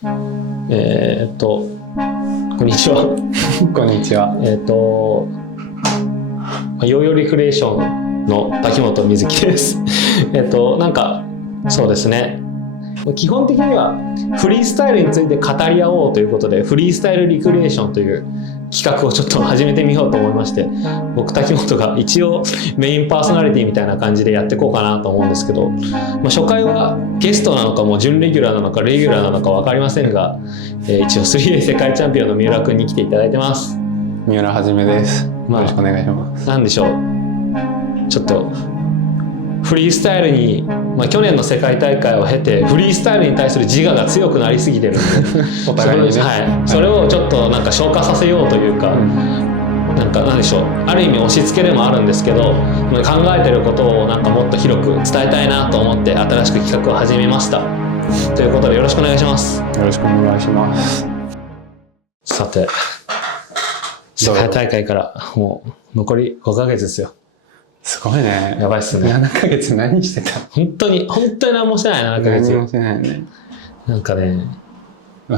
こんにちは。こんにちは。ヨーヨーリクリエーションの滝本瑞希です。なんかそうですね。基本的にはフリースタイルについて語り合おうということで、フリースタイルリクリエーションという企画をちょっと始めてみようと思いまして、僕滝本が一応メインパーソナリティみたいな感じでやっていこうかなと思うんですけど、初回はゲストなのかもう準レギュラーなのかレギュラーなのか分かりませんが、一応 3A 世界チャンピオンの三浦君に来ていただいてます。三浦はじめです。よろしくお願いします。なんでしょう、ちょっとフリースタイルに、去年の世界大会を経てフリースタイルに対する自我が強くなりすぎてるんでお互いにね、それをちょっとなんか消化させようというか、なんでしょう、ある意味押し付けでもあるんですけど、考えてることをなんかもっと広く伝えたいなと思って新しく企画を始めました。ということでよろしくお願いします。よろしくお願いします。さて、世界大会からもう残り5ヶ月ですよ。すごいね。やばいっすね。7ヶ月何してた？本当に何もしてない7ヶ月。何もしてないね。なんかね、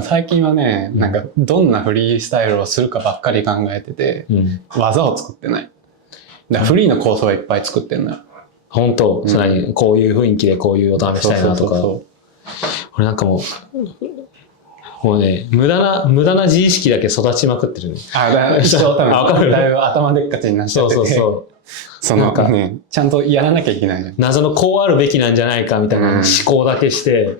最近はね、なんかどんなフリースタイルをするかばっかり考えてて、技を作ってない。だからフリーの構想はいっぱい作ってるのよ。本当、それにこういう雰囲気でこういうお試したいなとか。俺なんかもうね、無駄な自意識だけ育ちまくってるね。一生多分だいぶ頭でっかちになっちゃってて。そのね、ちゃんとやらなきゃいけないじゃん。謎のこうあるべきなんじゃないかみたいな思考だけして、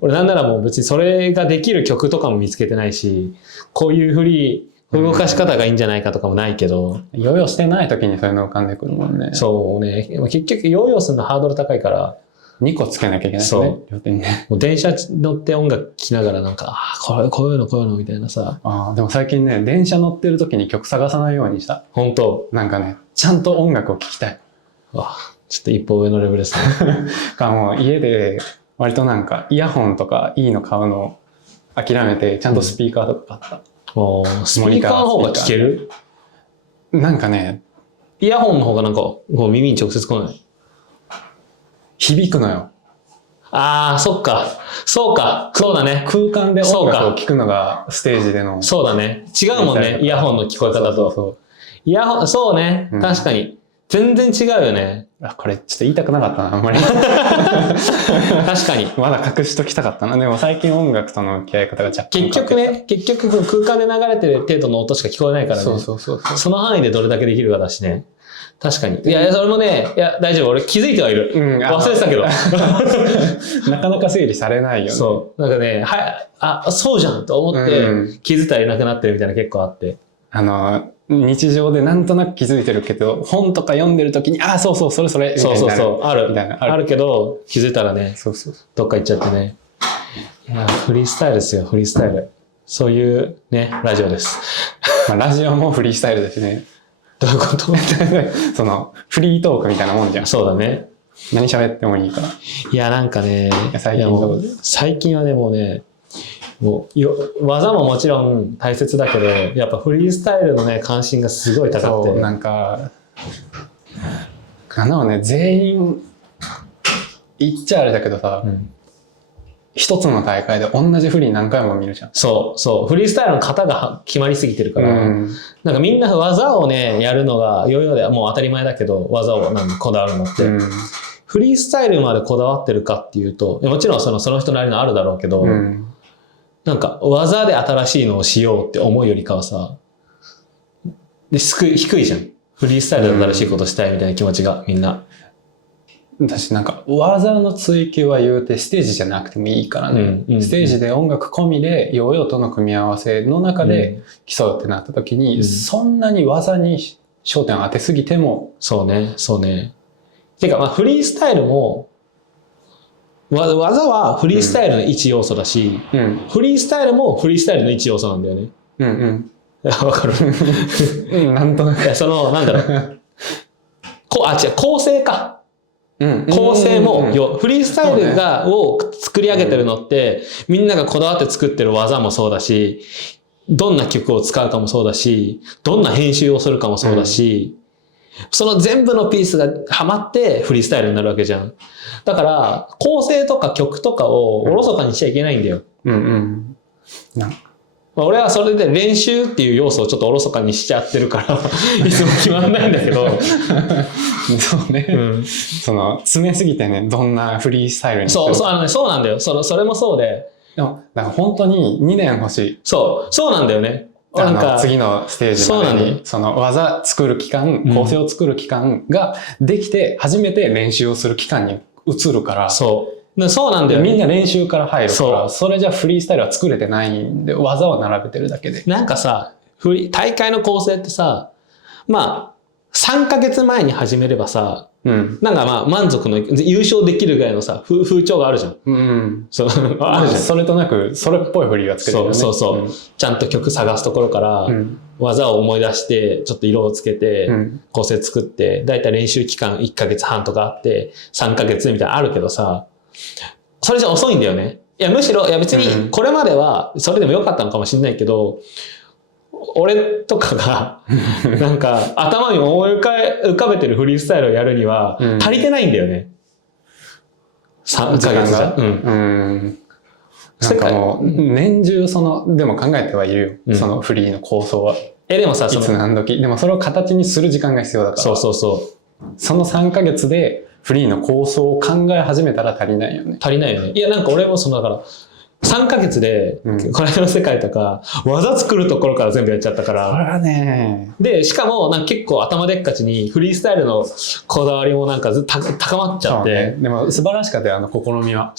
俺なんならもう別にそれができる曲とかも見つけてないし、こういうフリー動かし方がいいんじゃないかとかもないけど、ヨーヨーしてない時にそういうの浮かんでくるもんね。そうね、結局ヨーヨーするのハードル高いから2個つけなきゃいけないよね、両手にね。もう電車乗って音楽聴きながらなんか、こういうのみたいなさ。でも最近ね、電車乗ってる時に曲探さないようにした。本当。なんかね、ちゃんと音楽を聴きたい。ちょっと一歩上のレベルですね。もう家で割となんかイヤホンとかいいの買うのを諦めて、ちゃんとスピーカーとか買った。スピーカーの方が聴ける？なんかね、イヤホンの方がなんか耳に直接来ない。響くのよ。そっか。そうだね。空間で音楽を聴くのがステージでの。そうだね。違うもんね。イヤホンの聞こえ方と。イヤホン、そうね。確かに。全然違うよね。これちょっと言いたくなかったな、あんまり。確かに。まだ隠しときたかったな。でも最近音楽との向き合い方が若干結局空間で流れてる程度の音しか聞こえないからね。その範囲でどれだけできるかだしね。確かに。いや、それもね、大丈夫。俺気づいてはいる。忘れてたけど。なかなか整理されないよね。そう。なんかね、そうじゃんと思って気づいたらいなくなってるみたいな結構あって。日常でなんとなく気づいてるけど、本とか読んでる時に、それそれ。あるけど、気づいたらね、どっか行っちゃってね。いや、フリースタイルですよ、フリースタイル。そういうね、ラジオです。ラジオもフリースタイルですね。どういうこと？そのフリートークみたいなもんじゃん。そうだね。何喋ってもいいから。いや、なんかね、最近はね、もう技ももちろん大切だけど、やっぱフリースタイルのね、関心がすごい高くて。なんか、全員、言っちゃあれだけどさ、一つの大会で同じフリー何回も見るじゃん。そう。フリースタイルの型が決まりすぎてるから、なんかみんな技をね、やるのがヨーヨーではもう当たり前だけど、技をこだわるのって、フリースタイルまでこだわってるかっていうと、もちろんその人なりのあるだろうけど、なんか技で新しいのをしようって思うよりかはさ、低いじゃん。フリースタイルで新しいことしたいみたいな気持ちがみんな。私なんか技の追求は言うてステージじゃなくてもいいからね、ステージで音楽込みでヨーヨーとの組み合わせの中で競うってなった時に、そんなに技に焦点を当てすぎても。そうね。てかフリースタイルも技はフリースタイルの一要素だし、フリースタイルもフリースタイルの一要素なんだよね。わかる。なんとなく。なんだろう。構成か。構成も、フリースタイルを作り上げてるのって、みんながこだわって作ってる技もそうだし、どんな曲を使うかもそうだし、どんな編集をするかもそうだし、その全部のピースがはまってフリースタイルになるわけじゃん。だから、構成とか曲とかをおろそかにしちゃいけないんだよ。うんうん。なんまあ、俺はそれで練習っていう要素をちょっとおろそかにしちゃってるからいつも決まんないんだけどそうね、うん、その詰めすぎてね、どんなフリースタイルにするか。そうなんだよ。それもそうで。でもだから本当に2年欲しい。そうなんだよね。なんか次のステージまでにその技作る期間、構成を作る期間ができて初めて練習をする期間に移るから。そうなんだよね。みんな練習から入るから、それじゃフリースタイルは作れてないんで、技を並べてるだけで。なんかさ、大会の構成ってさ、まあ、3ヶ月前に始めればさ、うん、なんかまあ満足の優勝できるぐらいのさ、風潮があるじゃん。うんうん。あるじゃん。それとなく、それっぽいフリーが作れるよね。そう、うん、ちゃんと曲探すところから、うん、技を思い出して、ちょっと色をつけて、うん、構成作って、だいたい練習期間1ヶ月半とかあって、3ヶ月みたいなのあるけどさ、それじゃ遅いんだよね。いや、むしろ、別にこれまではそれでもよかったのかもしれないけど、俺とかが、なんか頭に思い浮かべてるフリースタイルをやるには足りてないんだよね。3ヶ月じゃ。なんかもう、年中でも考えてはいるよ。そのフリーの構想は。でもさ、いつ何時。でもそれを形にする時間が必要だから。その3ヶ月で、フリーの構想を考え始めたら足りないよね。足りないよね。いや、なんか俺もだから、3ヶ月で、この間の世界とか、技作るところから全部やっちゃったから。それはね。で、しかも、なんか結構頭でっかちに、フリースタイルのこだわりもなんか高まっちゃって。ね、でも素晴らしかったよ、試みは。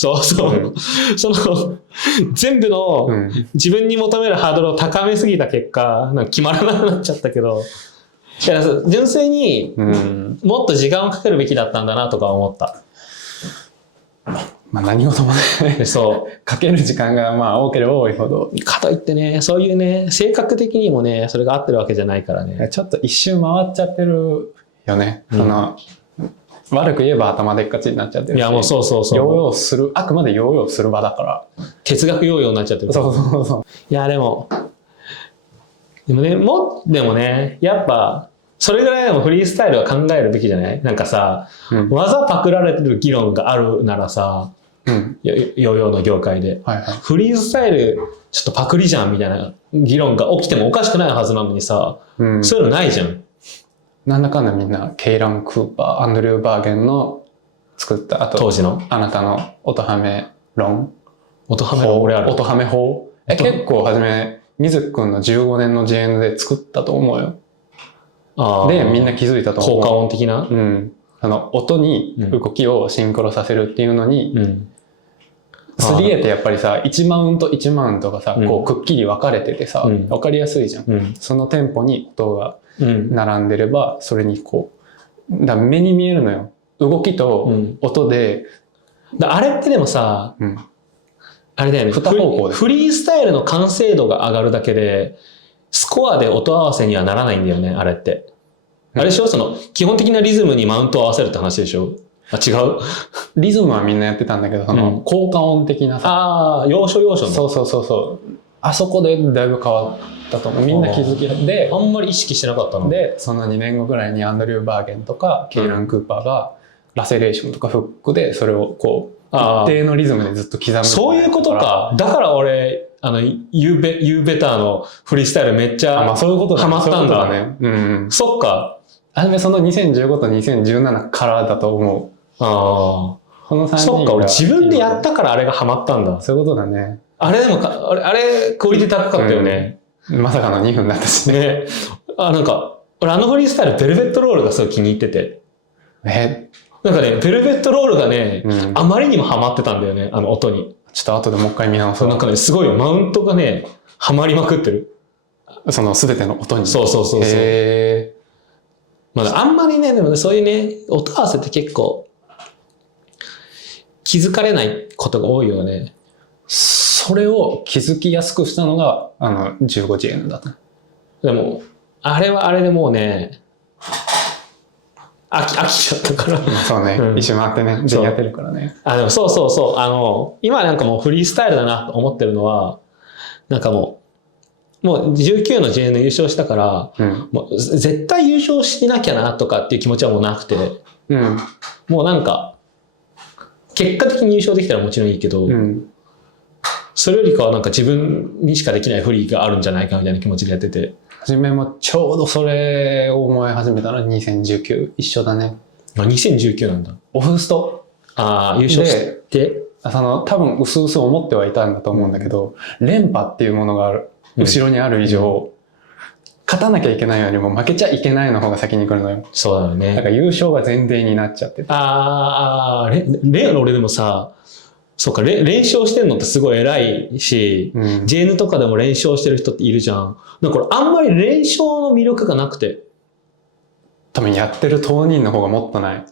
全部の自分に求めるハードルを高めすぎた結果、なんか決まらなくなっちゃったけど、いや純粋にもっと時間をかけるべきだったんだなとか思った。まあ何事もね、かける時間がまあ多ければ多いほど。かといってね、そういうね、性格的にもね、それが合ってるわけじゃないからね。ちょっと一周回っちゃってるよね。悪く言えば頭でっかちになっちゃってるし。いやもうそう。ヨーヨーする、あくまでヨーヨーする場だから。哲学ヨーヨーになっちゃってる。そう。いやでもね、やっぱ、それぐらいでもフリースタイルは考えるべきじゃない？なんかさ、技パクられてる議論があるならさ、ヨーヨーの業界で、フリースタイルちょっとパクリじゃんみたいな議論が起きてもおかしくないはずなのにさ、そういうのないじゃん。なんだかんだみんな、ケイラン・クーパー、アンドリュー・バーゲンの作った、あと、当時のあなたの音ハメ論。音ハメ論俺ある。音ハメ法。結構初め、水木くんの15年の JN で作ったと思うよ。で、みんな気づいたと思う。効果音的な？音に動きをシンクロさせるっていうのに、3A ってやっぱりさ、1マウント1マウントがさ、こうくっきり分かれててさ、分かりやすいじゃん。そのテンポに音が並んでれば、それにこう、目に見えるのよ。動きと音で。あれってでもさ、あれだよね。二方向で。フリースタイルの完成度が上がるだけで、スコアで音合わせにはならないんだよね、あれって。あれでしょ？基本的なリズムにマウントを合わせるって話でしょ？違う？リズムはみんなやってたんだけど、効果音的なさ。要所要所の。そう。あそこでだいぶ変わったと思う。みんな気づきで。あんまり意識してなかったの。で、その2年後ぐらいにアンドリュー・バーゲンとか、ケイラン・クーパーが、ラセレーションとかフックで、それをこう、一定のリズムでずっと刻む。そういうことか。だから俺、You Better のフリースタイルめっちゃハマったんだね。そっか。その2015と2017からだと思う。この3人。そっか、俺自分でやったからあれがハマったんだ。そういうことだね。あれクオリティ高かったよね。まさかの2分だったしね。なんか、俺フリースタイルベルベットロールがすごい気に入ってて。なんかね、ベルベットロールがね、あまりにもハマってたんだよね、音に。ちょっと後でもう一回見直そう。なんかね、すごいマウントがね、ハマりまくってる。その全ての音に。そう。まあ、あんまりね、でもね、そういうね、音合わせって結構、気づかれないことが多いよね。それを気づきやすくしたのが、15GN だった。でも、あれはあれでもうね、飽きちゃったから。そうね、一周回ってね、全員やってるからね。でもそう。今なんかもうフリースタイルだなと思ってるのは、なんかもう19の JN 優勝したから、もう絶対優勝しなきゃなとかっていう気持ちはもうなくて、もうなんか、結果的に優勝できたらもちろんいいけど、それよりかはなんか自分にしかできないフリーがあるんじゃないかみたいな気持ちでやってて。初めもちょうどそれを思い始めたのは2019。一緒だね。あ、2019なんだ。オフスト。優勝して。多分薄々思ってはいたんだと思うんだけど、連覇っていうものがある、後ろにある以上、勝たなきゃいけないよりも負けちゃいけないの方が先に来るのよ。そうだよね。だから優勝が前提になっちゃってて。例の俺でもさ、そうか、連勝してんのってすごい偉いし、JN とかでも連勝してる人っているじゃん。だからあんまり連勝の魅力がなくて。多分やってる当人の方がもっとない。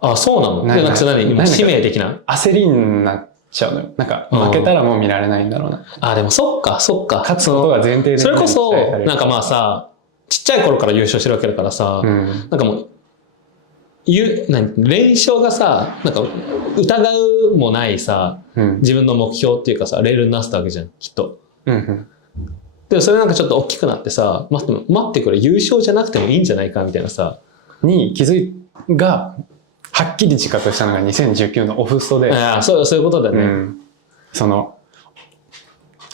あ、そうなの？なんかそれ今使命的な。焦りになっちゃうのよ。なんか負けたらもう見られないんだろうな。でもそっか。勝つことが前提で。それこそ、なんかまあさ、ちっちゃい頃から優勝してるわけだからさ、なんかもう、連勝がさ、なんか疑うもないさ、自分の目標っていうかさ、レールになってたわけじゃん、きっと。でもそれなんかちょっと大きくなってさ、待ってくれ、優勝じゃなくてもいいんじゃないかみたいなさ。に気づいが、はっきり自覚したのが2019のオフストで。そういうことだね。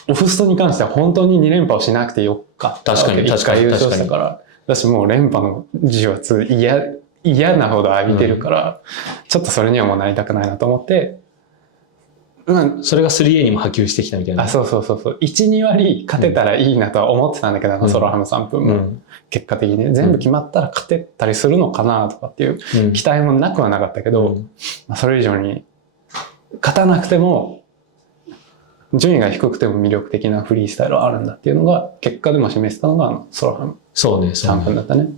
オフストに関しては本当に2連覇をしなくてよかった。確かに。1回優勝したから。私もう連覇の重圧嫌なほど浴びてるから、ちょっとそれにはもうなりたくないなと思って、それが 3A にも波及してきたみたいな。そう。1、2割勝てたらいいなとは思ってたんだけど、ソロハム3分も。結果的にね、全部決まったら勝てたりするのかなとかっていう期待もなくはなかったけど、それ以上に勝たなくても、順位が低くても魅力的なフリースタイルはあるんだっていうのが、結果でも示せたのがソロハム3分だったね。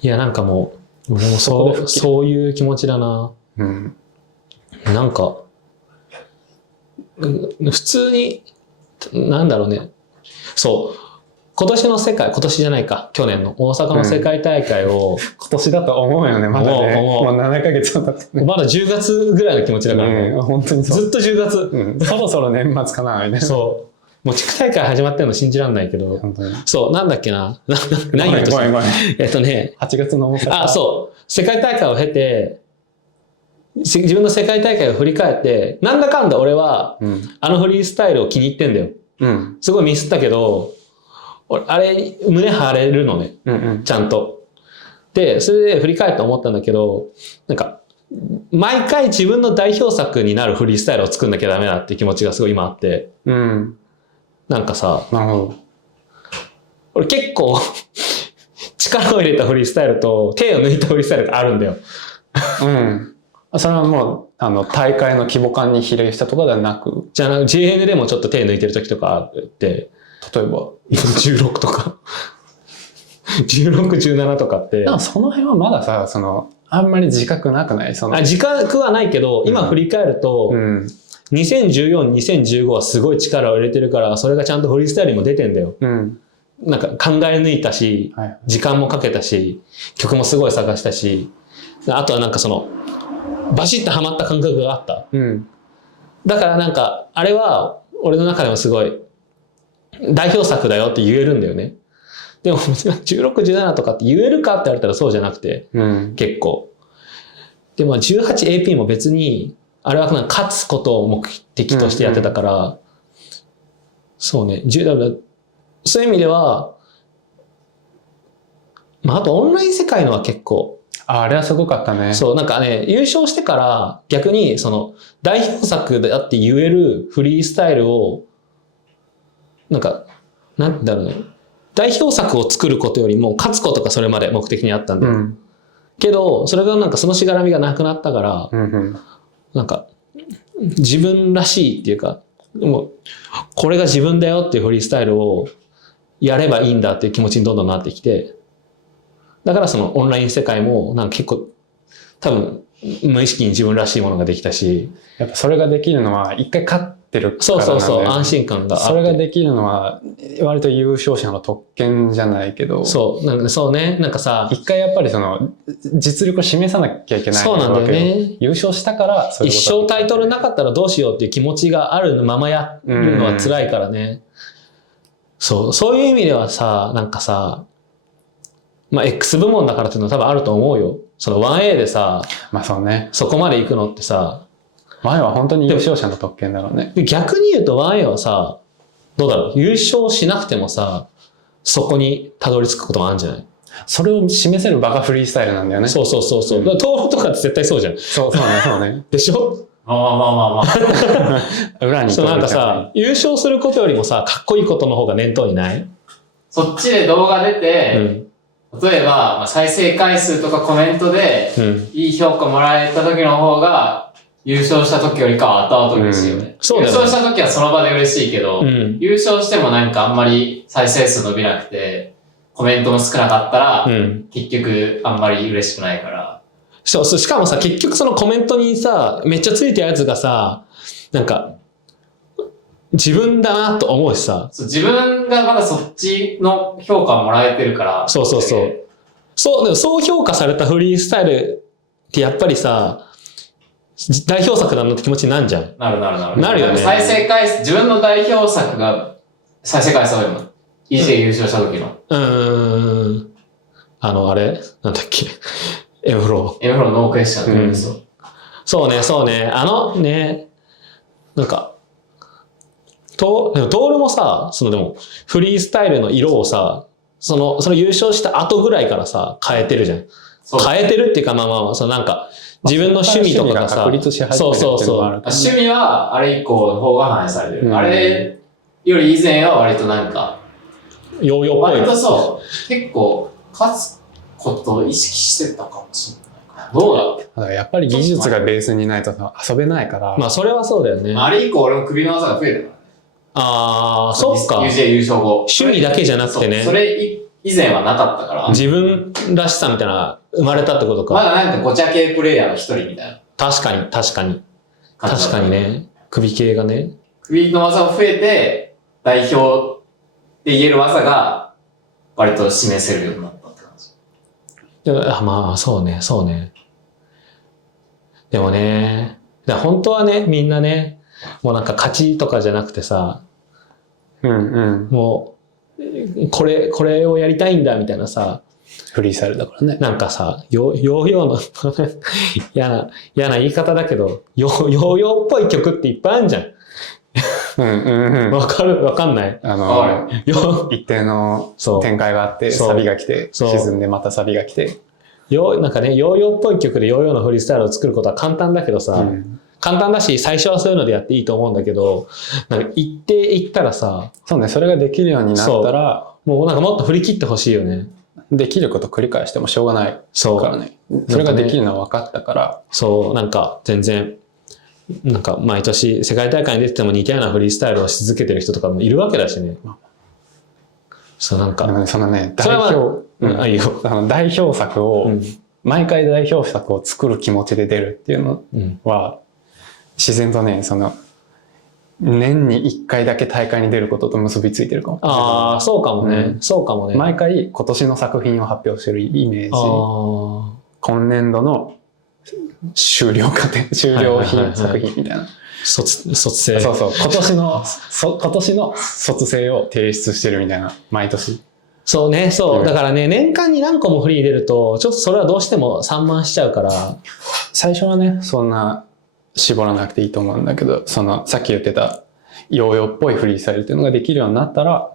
いや、なんかもうそういう気持ちだな。なんか、普通に、なんだろうね。そう。今年じゃないか、去年の大阪の世界大会を。今年だと思うよね、まだね。もう7ヶ月経ってね。まだ10月ぐらいの気持ちだからね。本当にそう。ずっと10月。そろそろ年末かな、みたいな。そう。もう地区大会始まってるの信じらんないけど。そう、なんだっけな。何言うとした8月の大阪。そう。世界大会を経て、自分の世界大会を振り返って、なんだかんだ俺は、あのフリースタイルを気に入ってんだよ。すごいミスったけど、あれ、胸張れるのね。ちゃんと。で、それで振り返って思ったんだけど、なんか、毎回自分の代表作になるフリースタイルを作んなきゃダメだっていう気持ちがすごい今あって。なんかさ、俺結構、力を入れたフリースタイルと手を抜いたフリースタイルがあるんだよ。それはもう、大会の規模感に比例したとかではなく。JN でもちょっと手抜いてる時とかあって、例えば16とか。16、17とかって。その辺はまださ、あんまり自覚なくない？自覚はないけど、今振り返ると、2014、2015はすごい力を入れてるから、それがちゃんとフリースタイルにも出てんだよ。なんか考え抜いたし、時間もかけたし、曲もすごい探したし、あとはなんかバシッとハマった感覚があった。だからなんか、あれは俺の中でもすごい代表作だよって言えるんだよね。でも16、17とかって言えるかって言われたらそうじゃなくて、結構。でも18AP も別に、あれは勝つことを目的としてやってたから、そうね、そういう意味では、あとオンライン世界のは結構、あれはすごかったね。そう、なんかね、優勝してから逆に代表作だって言えるフリースタイルを、なんか、なんだろうね、代表作を作ることよりも勝つことがそれまで目的にあったんだよ。けど、それがなんかそのしがらみがなくなったから、なんか、自分らしいっていうか、もう、これが自分だよっていうフリースタイルをやればいいんだっていう気持ちにどんどんなってきて、だからオンライン世界もなんか結構多分無意識に自分らしいものができたし、やっぱそれができるのは一回勝ってるからなんで、そう安心感があって、それができるのは割と優勝者の特権じゃないけど、そうね、なんかさ、一回やっぱり実力を示さなきゃいけない。そうなんだよね。優勝したから一生タイトルなかったらどうしようっていう気持ちがあるままやるのは辛いからね。そういう意味ではさ、なんかさ、X 部門だからっていうのは多分あると思うよ。1A でさ、そうね。そこまで行くのってさ、前は本当に優勝者の特権だろうね。で逆に言うと 1A はさ、どうだろう、優勝しなくてもさ、そこにたどり着くこともあるんじゃない？それを示せる場がフリースタイルなんだよね。そうそうそうそう。だから登録とかって絶対そうじゃん。そうそうね。でしょ？まあまあまあまあまあ。裏にそうなんかさ、優勝することよりもさ、かっこいいことの方が念頭にない？そっちで動画出うて、ん。例えば、まあ再生回数とかコメントで、うん。いい評価もらえた時の方が、優勝した時よりかは後々嬉しいよね。そうだよね優勝した時はその場で嬉しいけど、うん。優勝してもなんかあんまり再生数伸びなくて、コメントも少なかったら、うん。結局あんまり嬉しくないから。そう、しかもさ、結局そのコメントにさ、めっちゃついてるやつがさ、なんか、自分だなと思うしさ。そう自分がまだそっちの評価をもらえてるから。そうそうそう。そう、でもそう評価されたフリースタイルってやっぱりさ、代表作だなって気持ちになるじゃん。なる。なるよね再生回数、自分の代表作が再生回数多いもん。EJ 優勝した時の。あれなんだっけエムフロー。エムフローノークエスチョンですよ。そうね。なんか、でもトールもさ、でも、フリースタイルの色をさ、その優勝した後ぐらいからさ、変えてるじゃん。変えてるっていうか、まあ、なんか、自分の趣味とかがさ、確立し始めてるっていうのもある。趣味は、あれ以降の方が反映されてる。うんあれより以前は割となんか、ヨーヨーっぽい。割とそう、結構、勝つことを意識してたかもしれないかな。どうだろう。だからやっぱり技術がベースにないと遊べないから。まあ、それはそうだよね。あれ以降俺も首の技が増えたからね。そっか。UJ 優勝後。趣味だけじゃなくてね。それ以前はなかったから。自分らしさみたいなのが生まれたってことか。まだなんかごちゃ系プレイヤーの一人みたいな。確かにね。首系がね。首の技も増えて、代表で言える技が割と示せるようになったって感じ。まあ、そうね。でもね、本当はね、みんなね、もうなんか勝ちとかじゃなくてさ、もう、これをやりたいんだみたいなさ、フリースタイルだからね。なんかさ、ヨーヨーの嫌な言い方だけど、ヨーヨーっぽい曲っていっぱいあるじゃん。わかんない。一定の展開があって、サビが来て、沈んでまたサビが来て。なんかね、ヨーヨーっぽい曲でヨーヨーのフリースタイルを作ることは簡単だけどさ、簡単だし、最初はそういうのでやっていいと思うんだけど、なんか一定いったらさ、そうね、それができるようになったら、もうなんかもっと振り切ってほしいよね。できること繰り返してもしょうがないからね。それができるのは分かったから。そう、なんか全然、なんか毎年世界大会に出てても似たようなフリースタイルをし続けてる人とかもいるわけだしね。そう、なんか。でもね、そのね、代表作を、毎回代表作を作る気持ちで出るっていうのは、自然とね、年に1回だけ大会に出ることと結びついてるかも。ああ、そうかもね。そうかもね。毎回今年の作品を発表してるイメージ。今年度の終了品作品みたいな。卒生。そう。今年の卒生を提出してるみたいな。毎年。そうね、そう。だからね、年間に何個もフリー出ると、ちょっとそれはどうしても散漫しちゃうから。最初はね、そんな絞らなくていいと思うんだけど、さっき言ってたヨーヨーっぽいフリースタイルっていうのができるようになったら、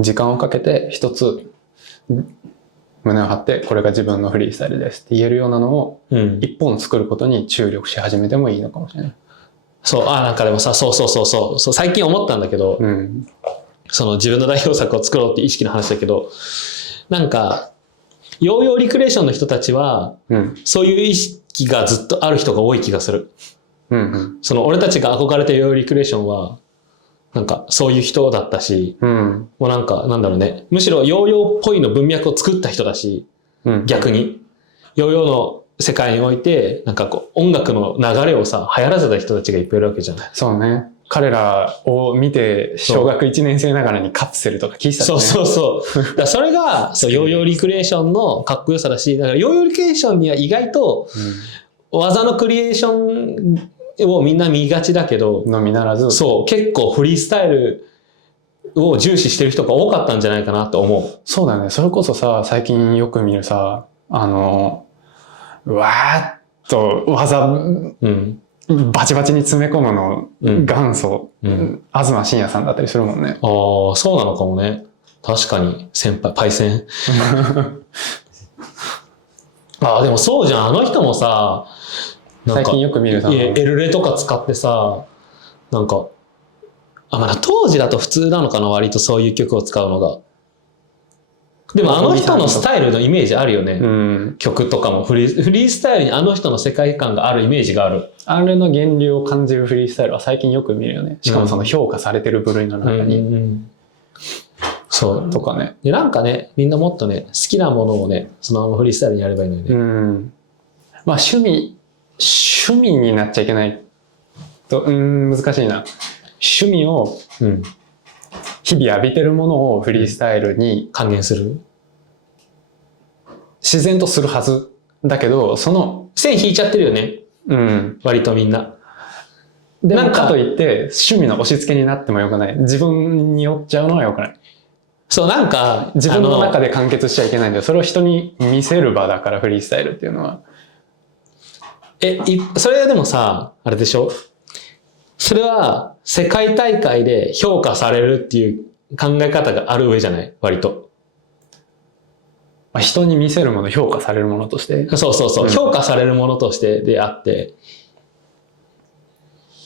時間をかけて一つ胸を張って、これが自分のフリースタイルですって言えるようなのを、一本作ることに注力し始めてもいいのかもしれない。そう、なんかでもさ、そう、最近思ったんだけど、自分の代表作を作ろうって意識の話だけど、なんか、ヨーヨーリクレーションの人たちは、そういう意識がずっとある人が多い気がする。俺たちが憧れてるヨーヨーリクレーションは、なんかそういう人だったし、もうなんかなんだろうね、むしろヨーヨーっぽいの文脈を作った人だし、逆にヨーヨーの世界においてなんか音楽の流れをさ流行らせた人たちがいっぱいいるわけじゃない。そうね。彼らを見て小学1年生ながらにカプセルとか聞いてたね。そうだそれがヨーヨーリクレーションのかっこよさだし、だからヨーヨーリクレーションには意外と技のクリエーションをみんな見がちだけど、のみならず、そう結構フリースタイルを重視してる人が多かったんじゃないかなと思う。そうだね。それこそさ、最近よく見るさ、うわーっと技バチバチに詰め込むの元祖、東真也さんだったりするもんね。ああ、そうなのかもね。確かに、先輩、パイセン。ああ、でもそうじゃん。あの人もさ、最近よく見るエルレとか使ってさ、なんか、まだ当時だと普通なのかな、割とそういう曲を使うのが。でもあの人のスタイルのイメージあるよね。曲とかもフリースタイルにあの人の世界観があるイメージがある。あれの源流を感じるフリースタイルは最近よく見るよね。しかもその評価されてる部類の中に。そう。とかね。で、なんかね、みんなもっとね、好きなものをね、そのままフリースタイルにやればいいのよね。まあ趣味になっちゃいけないと、難しいな。趣味を、日々浴びてるものをフリースタイルに還元する。自然とするはずだけど、その線引いちゃってるよね。割とみんな。でもかといって趣味の押し付けになってもよくない。自分に寄っちゃうのはよくない。そう、なんか自分の中で完結しちゃいけないんだよ。それを人に見せる場だからフリースタイルっていうのは。それはでもさ、あれでしょ？それは世界大会で評価されるっていう考え方がある上じゃない？割と。人に見せるもの、評価されるものとして。そうそうそう。評価されるものとしてであって、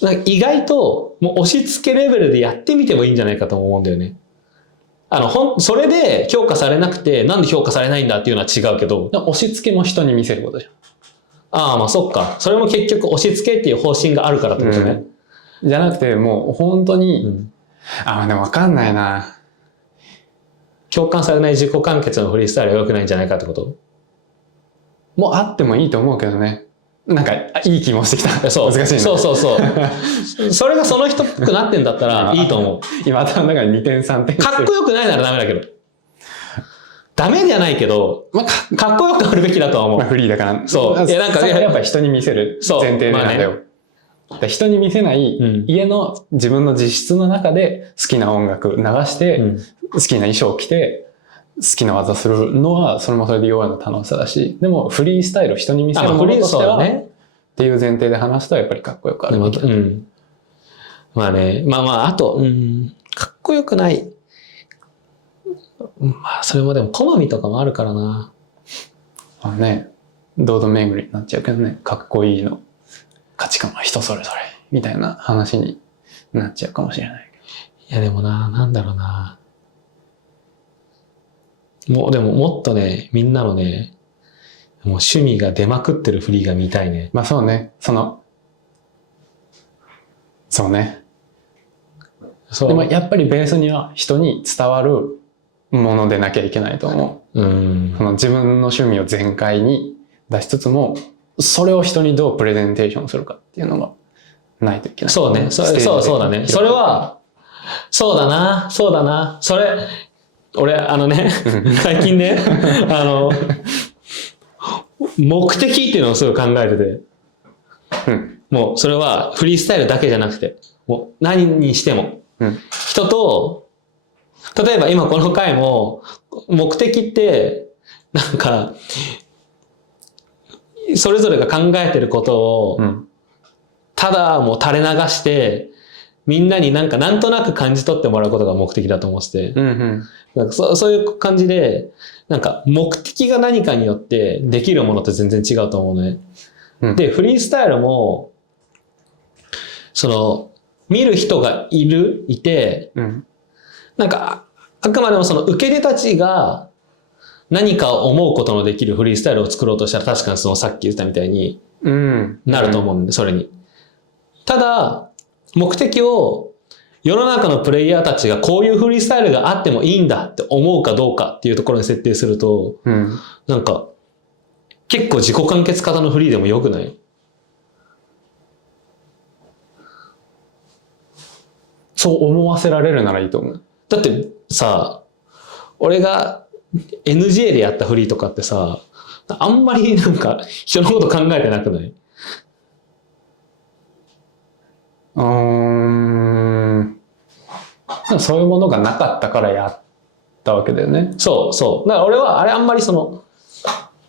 なんか意外ともう押し付けレベルでやってみてもいいんじゃないかと思うんだよね。それで評価されなくて、なんで評価されないんだっていうのは違うけど。押し付けも人に見せることじゃん。まあそっか。それも結局押し付けっていう方針があるからってことね。じゃなくて、もう本当に、でも分かんないな。共感されない自己完結のフリースタイルが良くないんじゃないかってこと？もうあってもいいと思うけどね。なんか、いい気もしてきた。そう。難しいな。そう。それがその人っぽくなってんだったらいいと思う。今頭の中に2点3点。かっこよくないならダメだけど。ダメじゃないけど、かっこよくあるべきだとは思う。フリーだから。そう。なんかやっぱ人に見せる前提なんだよ。人に見せない家の自分の自室の中で好きな音楽流して、好きな衣装着て、好きな技するのはそれもそれで弱いの楽しさだし、でもフリースタイルを人に見せるものとしては、っていう前提で話すとやっぱりかっこよくあるべきだと。まあね、あと、かっこよくない。それもでも好みとかもあるからな。堂々巡りになっちゃうけどね、かっこいいの価値観は人それぞれみたいな話になっちゃうかもしれない。いやでもなんだろうな。でももっとね、みんなのね、もう趣味が出まくってるフリーが見たいね。そうね。そうね。でもやっぱりベースには人に伝わるものでなきゃいけないと思う。自分の趣味を全開に出しつつも、それを人にどうプレゼンテーションするかっていうのがないといけない。そうね。そうだね。それは、そうだな。それ、俺、最近ね、目的っていうのをすごい考えてて、もうそれはフリースタイルだけじゃなくて、もう何にしても、人と、例えば今この回も、目的って、なんか、それぞれが考えてることを、ただもう垂れ流して、みんなになんとなく感じ取ってもらうことが目的だと思ってて、なんかそういう感じで、なんか目的が何かによってできるものって全然違うと思うね。で、フリースタイルも、見る人がいて、なんか、あくまでもその受け手たちが何かを思うことのできるフリースタイルを作ろうとしたら確かにさっき言ったみたいになると思うんで、それに。ただ、目的を世の中のプレイヤーたちがこういうフリースタイルがあってもいいんだって思うかどうかっていうところに設定すると、なんか結構自己完結型のフリーでもよくない？そう思わせられるならいいと思う。だってさ、俺が NJ でやったフリーとかってさ、あんまりなんか人のこと考えてなくない？そういうものがなかったからやったわけだよね。そう。だから俺はあれあんまり人の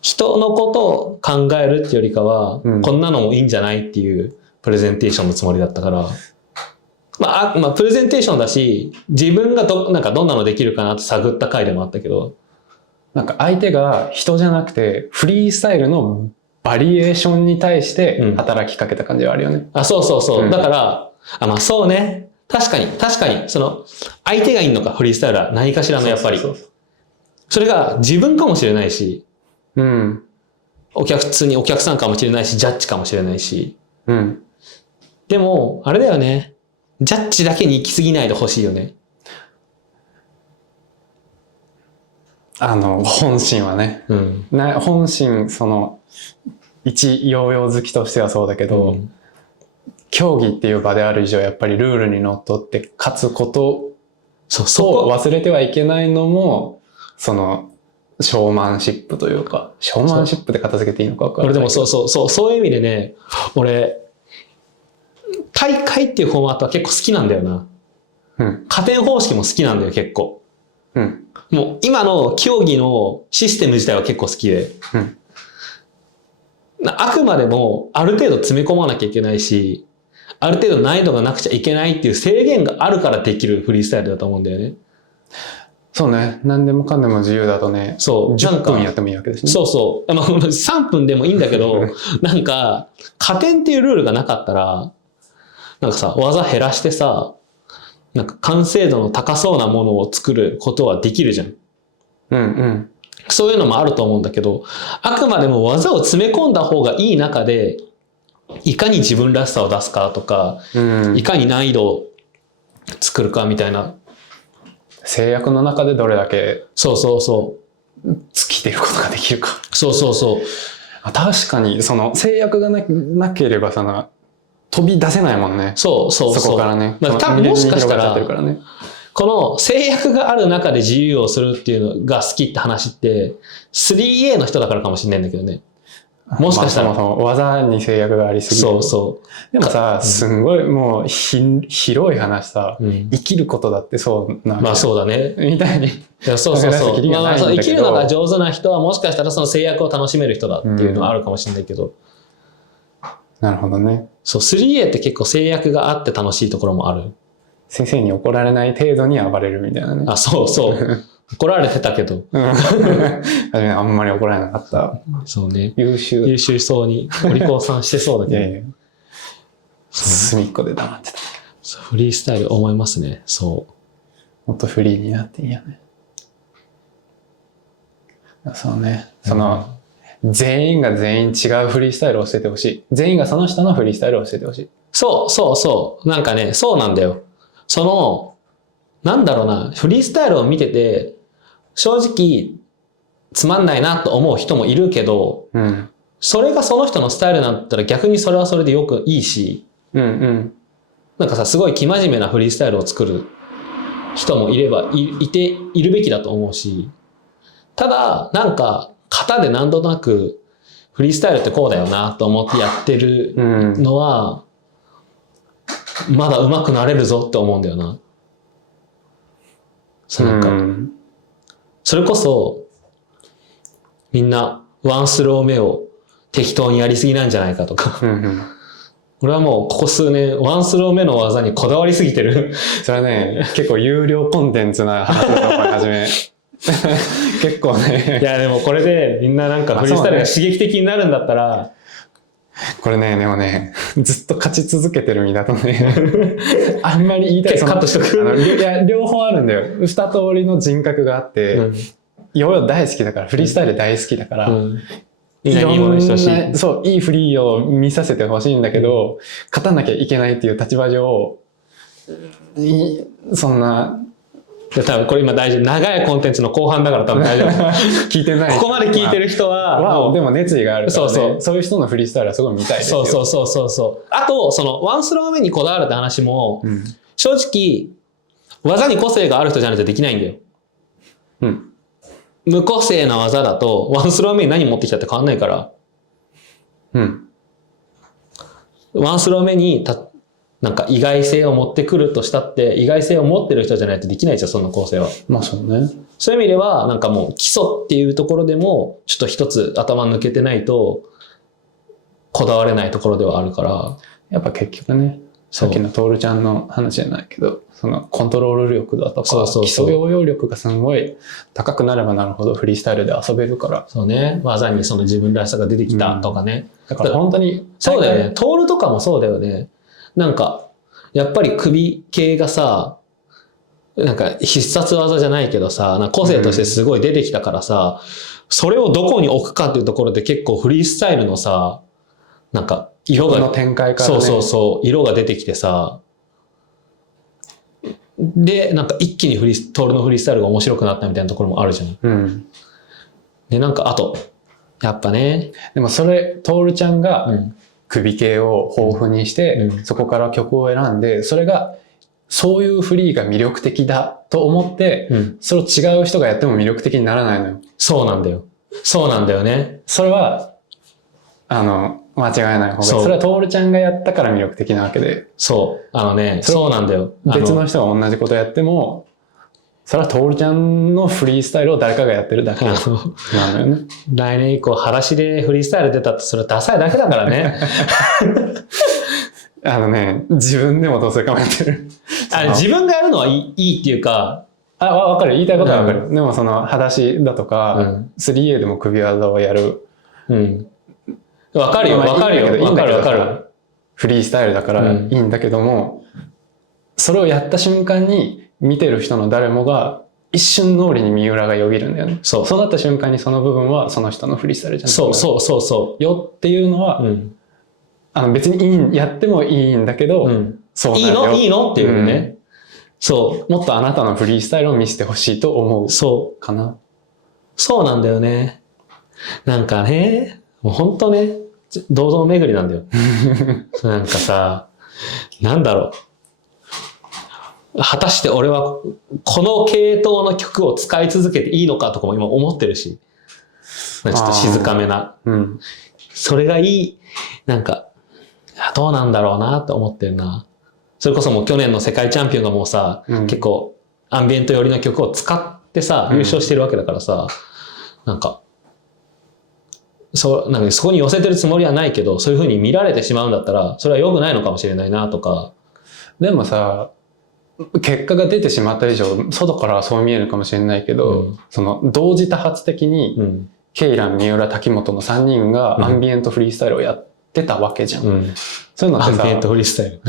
ことを考えるっていうよりかは、こんなのもいいんじゃないっていうププレゼンテーションのつもりだったから、まあプレゼンテーションだし、自分がなんかどんなのできるかなって探った回でもあったけど、なんか相手が人じゃなくてフリースタイルのバリエーションに対して働きかけた感じはあるよね。そうそうそう。うん、だから、まあそうね。確かに、その、相手がいいのか、フリースタイルは何かしらのやっぱり。それが自分かもしれないし、うん。普通にお客さんかもしれないし、ジャッジかもしれないし。うん。でも、あれだよね。ジャッジだけに行き過ぎないでほしいよね。本心はね。うん。本心、一ヨーヨー好きとしてはそうだけど、競技っていう場である以上、やっぱりルールにのっとって勝つことを忘れてはいけないのも、ショーマンシップというか、ショーマンシップで片付けていいのか分からない。俺でもそういう意味でね、俺、大会っていうフォーマットは結構好きなんだよな。うん。加点方式も好きなんだよ、結構。うん。もう今の競技のシステム自体は結構好きで。うん。あくまでもある程度詰め込まなきゃいけないし、ある程度難易度がなくちゃいけないっていう制限があるからできるフリースタイルだと思うんだよね。そうね。何でもかんでも自由だとね。そう。10分やってもいいわけですね。そうそう。まあ、3分でもいいんだけど、なんか、加点っていうルールがなかったら、なんかさ、技減らしてさ、なんか完成度の高そうなものを作ることはできるじゃん。うんうん。そういうのもあると思うんだけど、あくまでも技を詰め込んだ方がいい中で、いかに自分らしさを出すかとか、いかに難易度を作るかみたいな。制約の中でどれだけそう尽きてることができるか。そう。確かに、制約がなければ飛び出せないもんね。そこからね。まあ、多分もしかしたら、ね、この制約がある中で自由をするっていうのが好きって話って、3A の人だからかもしれないんだけどね。もしかしたら。技に制約がありすぎる。そう。でもさ、すんごいもう広い話さ、生きることだってそうなんだ。まあそうだね。みたいに。そう。まあ生きるのが上手な人はもしかしたらその制約を楽しめる人だっていうのはあるかもしれないけど。なるほどね。そう、3A って結構制約があって楽しいところもある。先生に怒られない程度に暴れるみたいなね。そう。怒られてたけど。あんまり怒られなかった。そうね。優秀そうに、お利口さんしてそうだけど。隅っこで黙ってた。フリースタイル思いますね。そう。もっとフリーになっていいよね。そうね。全員が全員違うフリースタイルを教えてほしい。全員がその人のフリースタイルを教えてほしい。そう。なんかね、そうなんだよ。なんだろうな、フリースタイルを見てて、正直、つまんないなと思う人もいるけど、それがその人のスタイルなんだったら逆にそれはそれでいいし、なんかさ、すごい生真面目なフリースタイルを作る人もいるべきだと思うし、ただ、なんか、型で何となく、フリースタイルってこうだよなと思ってやってるのは、まだ上手くなれるぞって思うんだよな。なんか、それこそ、みんな、ワンスロー目を適当にやりすぎなんじゃないかとか。俺はもう、ここ数年、ワンスロー目の技にこだわりすぎてる。それはね、結構有料コンテンツな話だと思い始め。結構ね。いや、でもこれでみんななんかフリースタイルが刺激的になるんだったら、これね、でもね、ずっと勝ち続けてる身だとね、あんまり言いたい。カットしとく。いや、両方あるんだよ。二通りの人格があって、ヨーヨー大好きだから、フリースタイル大好きだから、いろんな、そう、いいフリーを見させてほしいんだけど、勝たなきゃいけないっていう立場上、そんな、多分これ今大丈夫。長いコンテンツの後半だから多分大丈夫。聞いてない。ここまで聞いてる人は、でも熱意があるからね。そういう人のフリースタイルはすごい見たいですよ。そう。あと、ワンスロー目にこだわるって話も、正直、技に個性がある人じゃないとできないんだよ。無個性な技だと、ワンスロー目に何持ってきたって変わんないから。ワンスロー目になんか意外性を持ってくるとしたって、意外性を持ってる人じゃないとできないですよ、そんな構成は。まあそうね。そういう意味では、なんかもう基礎っていうところでも、ちょっと一つ頭抜けてないと、こだわれないところではあるから。やっぱ結局ね、さっきのトールちゃんの話じゃないけど、そのコントロール力だとか、基礎要領力がすごい高くなればなるほどフリースタイルで遊べるから。そうね。技にその自分らしさが出てきたとかね。だから本当に。そうだよね。トールとかもそうだよね。なんか、やっぱり首系がさ、なんか必殺技じゃないけどさ、なんか個性としてすごい出てきたからさ、それをどこに置くかっていうところで結構フリースタイルのさ、なんか色が、の展開からね、そう、色が出てきてさ、で、なんか一気にトールのフリースタイルが面白くなったみたいなところもあるじゃん。うん。で、なんかあと、やっぱね。でもそれ、トールちゃんが首系を豊富にして、そこから曲を選んで、それが、そういうフリーが魅力的だと思って、それを違う人がやっても魅力的にならないのよ。そうなんだよ。そうなんだよね。それは、間違いない方がいい。それはトールちゃんがやったから魅力的なわけで。そう。そうなんだよ。別の人が同じことやっても、それはトールちゃんのフリースタイルを誰かがやってるだけなのよね。来年以降、裸足でフリースタイル出たってそれはダサいだけだからね。自分でもどうせ構えてる。自分がやるのはいいっていうか、わかる。言いたいことはわかる。でも裸足だとか、3A でも首技をやる。わかるよ。わかる。フリースタイルだからいいんだけども、それをやった瞬間に見てる人の誰もが一瞬脳裏に三浦がよぎるんだよね。そうなった瞬間にその部分はその人のフリースタイルじゃん。そうよっていうのは、別にやってもいいんだけど、そうなんだよ。いいのっていうね。そう。もっとあなたのフリースタイルを見せてほしいと思う。そうかな。そうなんだよね。なんかね、もうほんとね、堂々巡りなんだよ。なんかさ、なんだろう。果たして俺はこの系統の曲を使い続けていいのかとかも今思ってるし。ちょっと静かめな。それがいい。なんか、どうなんだろうなって思ってるな。それこそもう去年の世界チャンピオンがもうさ、結構アンビエント寄りの曲を使ってさ、優勝してるわけだからさ、なんかそこに寄せてるつもりはないけど、そういう風に見られてしまうんだったら、それは良くないのかもしれないなとか。でもさ、結果が出てしまった以上、外からそう見えるかもしれないけど、その同時多発的に、ケイラン、三浦、滝本の3人がアンビエントフリースタイルをやってたわけじゃん。そういうのってさ、アンビエントフリースタイル。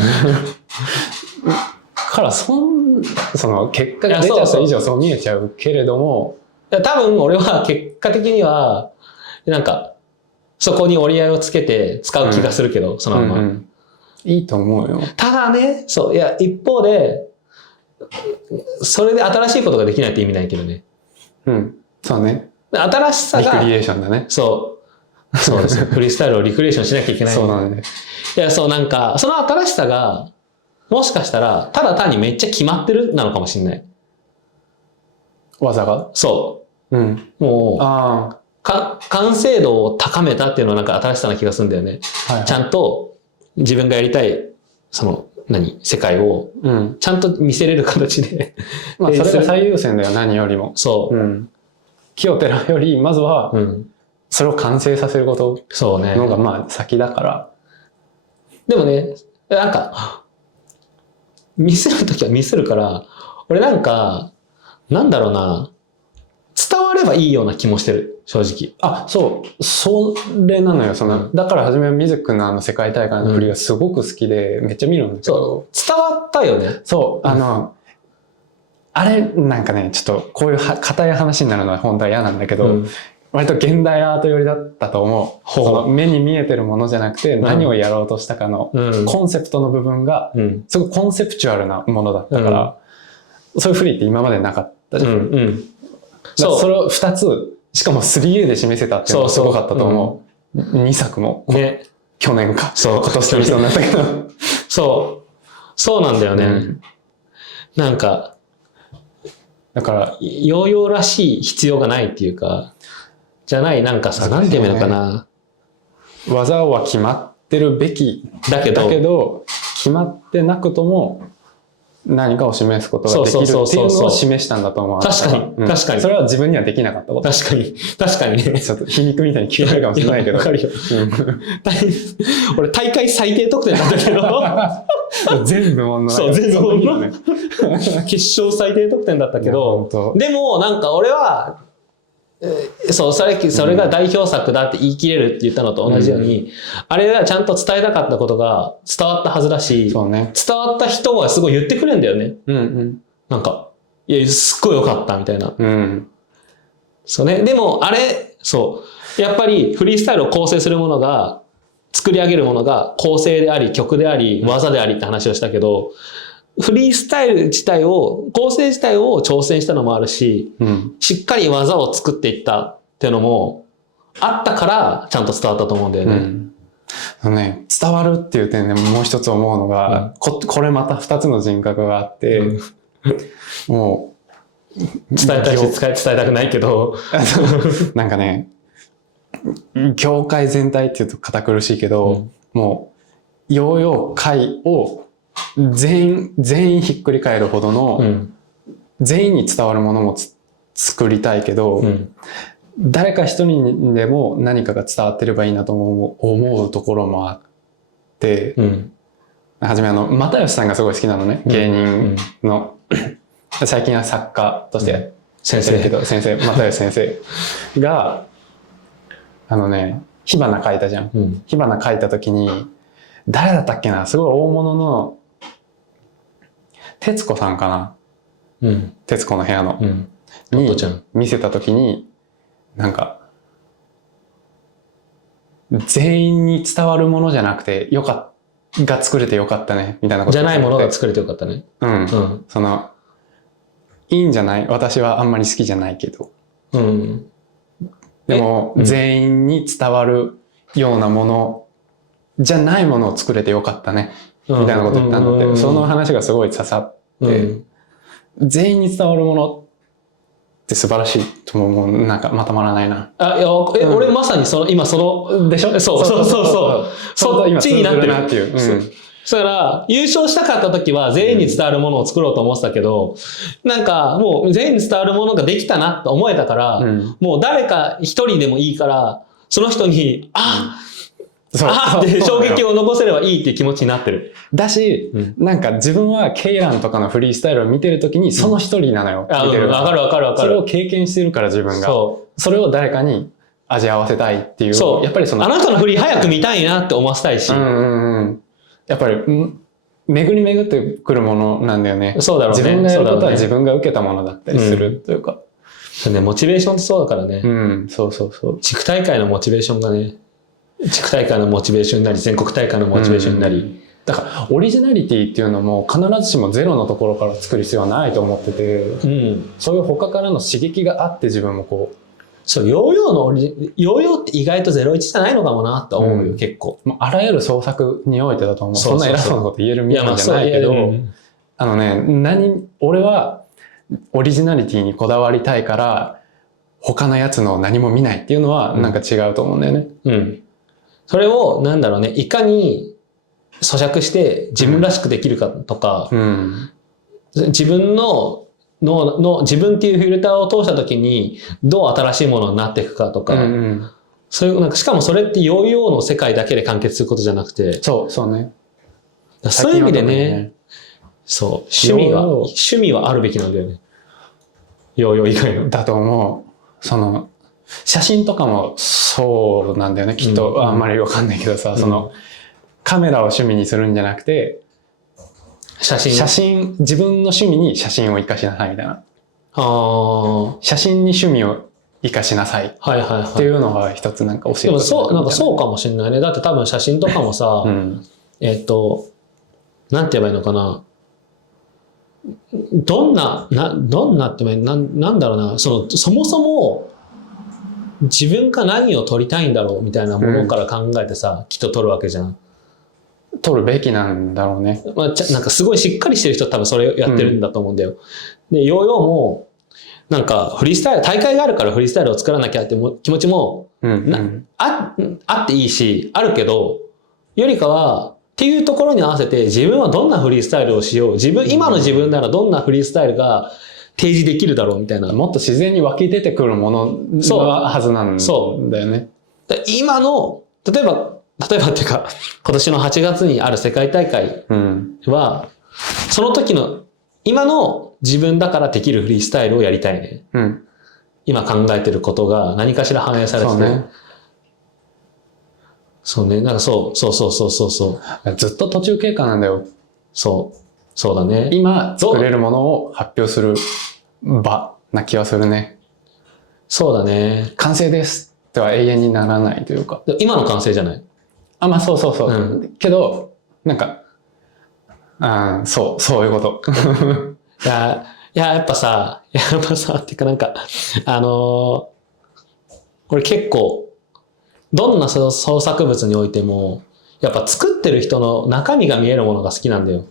からその結果が出ちゃった以上そう見えちゃうけれども、多分俺は結果的には、なんか、そこに折り合いをつけて使う気がするけど、そのまま。いいと思うよ。ただね、一方で、それで新しいことができないって意味ないけどね。そうね。新しさが。リクリエーションだね。そうです。フリースタイルをリクリエーションしなきゃいけない。そうなんで。なんか、その新しさが、もしかしたら、ただ単にめっちゃ決まってるなのかもしれない。技が？そう。もう、完成度を高めたっていうのはなんか新しさな気がするんだよね。ちゃんと自分がやりたい、世界を、ちゃんと見せれる形で。それが最優先だよ、何よりも。そう。木をてらうより、まずは、それを完成させることのが先だから。でもね、なんか、ミスるときはミスるから、俺なんか、なんだろうな、伝わればいいような気もしてる、正直。それなのよ。だから初めは水くんの世界大会の振りがすごく好きで、めっちゃ見るんだけど。伝わったよね。そう。あれ、なんかね、ちょっとこういう硬い話になるのは本当は嫌なんだけど、割と現代アート寄りだったと思う。その目に見えてるものじゃなくて、何をやろうとしたかのコンセプトの部分が、すごいコンセプチュアルなものだったから、そういう振りって今までなかったじゃん。それを2つ、しかも 3A で示せたっていうのがすごかったと思う。2作も。ね。去年か。今年とりそうになったけど。そうなんだよね。なんか、だから、ヨーヨーらしい必要がないっていうか、じゃない、なんかさ、なんて言うのかな。技は決まってるべき。だけど、決まってなくとも、何かを示すことができるっていうのを示したんだと思う。確かに、確かに。それは自分にはできなかったこと。確かに、確かにね。ちょっと皮肉みたいに聞こえるかもしれないけど。わかるよ。俺大会最低得点だったけど。全部もの。そう、全部もの。決勝最低得点だったけど、でもなんか俺は、そう、それが代表作だって言い切れるって言ったのと同じように、あれはちゃんと伝えたかったことが伝わったはずだし、そうね、伝わった人はすごい言ってくれるんだよね。うんうん。なんか、いや、すっごい良かったみたいな。うん。そうね。でも、あれ、そう。やっぱりフリースタイルを構成するものが、作り上げるものが構成であり、曲であり、技でありって話をしたけど、フリースタイル自体を、構成自体を挑戦したのもあるし、しっかり技を作っていったっていうのもあったからちゃんと伝わったと思うんだよね。伝わるっていう点でもう一つ思うのが、これまた二つの人格があって、もう、伝えたいし伝えたくないけど。なんかね、業界全体っていうと堅苦しいけど、もう、ヨーヨー界を全員ひっくり返るほどの、全員に伝わるものも作りたいけど、誰か一人にでも何かが伝わってればいいなと思うところもあって、はじめ又吉さんがすごい好きなのね、芸人の。最近は作家として先生又吉先生が、火花書いたじゃん。火花書いた時に、誰だったっけな、すごい大物の、徹子さんかな、徹子の部屋の、に見せた時に、なんか、全員に伝わるものじゃなくて、が作れてよかったね、みたいなこと。じゃないものが作れてよかったね。いいんじゃない？私はあんまり好きじゃないけど。でも、全員に伝わるようなものじゃないものを作れてよかったね。みたいなこと言ったんだって。その話がすごい刺さって、全員に伝わるものって素晴らしいともうなんかまとまらないな。俺まさに今でしょ？そう。そっちになってるっていう。だから優勝したかった時は全員に伝わるものを作ろうと思ってたけど、なんかもう全員に伝わるものができたなと思えたから、もう誰か一人でもいいから、その人に、って衝撃を残せればいいっていう気持ちになってる。だし、なんか自分はケイランとかのフリースタイルを見てるときにその一人なのよ。見てる。わかる。それを経験してるから自分が。それを誰かに味合わせたいっていう。やっぱりあなたのフリー早く見たいなって思わせたいし。やっぱり、巡り巡ってくるものなんだよね。そうだろうね。自分がやることは自分が受けたものだったりするというか。モチベーションってそうだからね。そう。地区大会のモチベーションがね、地区大会のモチベーションになり、全国大会のモチベーションになり。だからオリジナリティっていうのも必ずしもゼロのところから作る必要はないと思ってて、そういう他からの刺激があって自分もこう、そう、ヨーヨーって意外と01じゃないのかもなと思うよ、結構。あらゆる創作においてだと思う。そんな偉そうなこと言えるみたいじゃないけど、俺はオリジナリティにこだわりたいから、他のやつの何も見ないっていうのはなんか違うと思うんだよね。それを、いかに咀嚼して自分らしくできるかとか、自分自分っていうフィルターを通した時にどう新しいものになっていくかとか、そういうしかもそれってヨーヨーの世界だけで完結することじゃなくて、そうね。そういう意味でね、趣味はあるべきなんだよね。ヨーヨー以外の。だと思う。写真とかもそうなんだよね。きっとあんまりわかんないけどさ、カメラを趣味にするんじゃなくて、自分の趣味に写真を活かしなさいみたいな。写真に趣味を活かしなさい。っていうのが一つなんか教えてでもそうかもしれないね。だって多分写真とかもさ、なんて言えばいいのかな。どんなって言えばいい、なんだろうな、そもそも自分が何を撮りたいんだろうみたいなものから考えてさ、きっと撮るわけじゃん。撮るべきなんだろうね。なんかすごいしっかりしてる人多分それやってるんだと思うんだよ。で、ヨーヨーも、なんかフリースタイル、大会があるからフリースタイルを作らなきゃって気持ちも、あっていいし、あるけど、よりかは、っていうところに合わせて自分はどんなフリースタイルをしよう、今の自分ならどんなフリースタイルが提示できるだろうみたいな。もっと自然に湧き出てくるもののはずなんだよね。今の、例えばっていうか、今年の8月にある世界大会は、その時の、今の自分だからできるフリースタイルをやりたいね。今考えてることが何かしら反映されてて。そうね。なんかそう。ずっと途中経過なんだよ。そうだね。今作れるものを発表する場な気はするね。そうだね。完成ですっては永遠にならないというか。今の完成じゃない？まあそう。けど、なんか、そういうこと。やっぱさ、っていうかなんか、俺結構、どんな創作物においても、やっぱ作ってる人の中身が見えるものが好きなんだよ。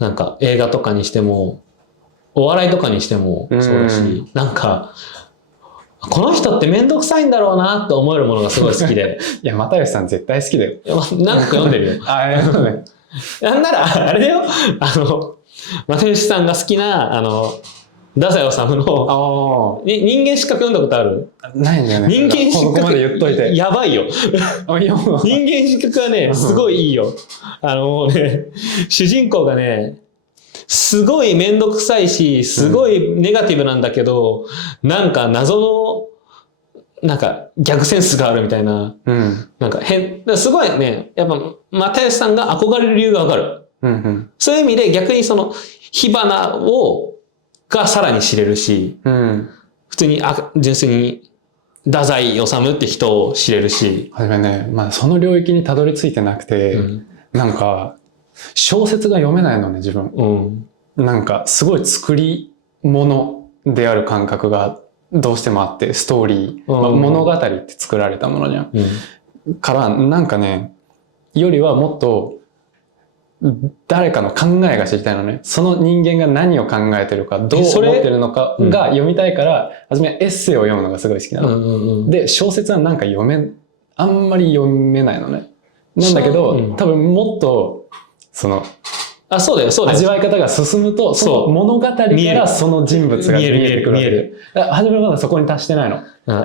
なんか映画とかにしても、お笑いとかにしてもそうだし、なんか、この人ってめんどくさいんだろうなって思えるものがすごい好きで。いや、又吉さん絶対好きだよ。なんか読んでるよ。なんなら、あれだよ。又吉さんが好きな、太宰治の人間失格読んだことある？ないんだよね。人間失格まで言っといて。やばいよ。人間失格はね、すごいいいよ。もうね、主人公がね、すごいめんどくさいし、すごいネガティブなんだけど、なんか謎の、なんか逆センスがあるみたいな。なんかすごいね、やっぱ、又吉さんが憧れる理由がわかる。そういう意味で逆にその、火花がさらに知れるし、普通に純粋に太宰治って人を知れるし。はじめね、その領域にたどり着いてなくて、なんか小説が読めないのね、自分。なんかすごい作り物である感覚がどうしてもあって、ストーリー、物語って作られたものじゃん。からなんかね、よりはもっと誰かの考えが知りたいのね。その人間が何を考えてるか、どう思ってるのかが読みたいから、はじめエッセイを読むのがすごい好きなの。で、小説はなんかあんまり読めないのね。なんだけど、多分もっと、そうだよ。味わい方が進むと、その物語からその人物が見えてくる。見える。はじめまだそこに達してないの。